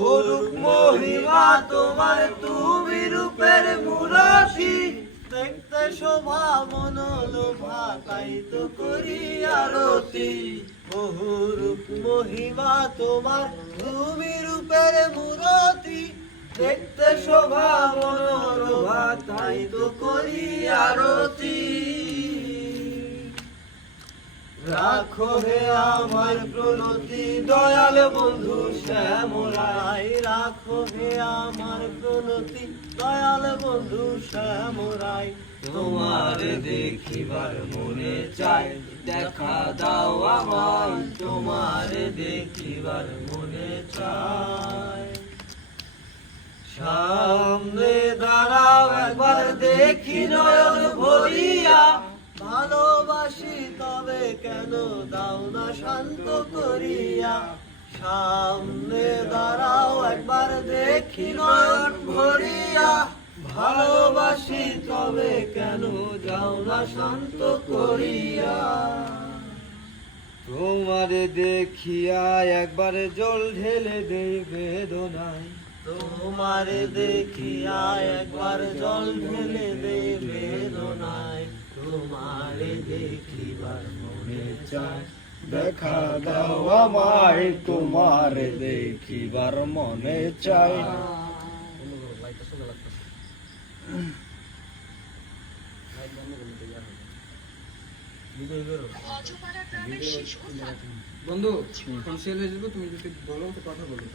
বহুরূপ মহিমা তোমার, তুমি রূপের মূরতি। দেখতে শোভা মনোলোভা, তাই তো করি আরতি। বহুরূপ মহিমা তোমার, তুমি রূপের মূরতি। দেখতে শোভা মনোলোভা, তাই তো করি আরতি। রাখো হে আমার প্রণতি দয়াল বন্ধু শ্যামরাই। রাখো হে আমার প্রণতি দয়াল বন্ধু শ্যামরাই। তোমার দেখিবার মনে চাই, দেখা দাও আমায়। তোমার দেখিবার মনে চাই। সামনে দাঁড়াও একবার দেখি নয়ন ভরিয়া। ভালোবাসি তবে কেন দাও না শান্ত করিয়া। সামনে দাঁড়াও একবার দেখি নয়ন ভরিয়া। ভালোবাসি তবে কেন যাও না শান্ত করিয়া। তোমার দেখিয়া একবার জল ঢেলে দেই বেদনায়। তোমার দেখিয়া একবার জল ঢেলে দে বেদনায়। তোমার দেখিবার মনে চায়, দেখা দাও আমায়, তোমার দেখিবার মনে চাই। বন্ধু, ফোন শেয়ার হয়ে যাবে, তুমি যদি বলো তো কথা বলো।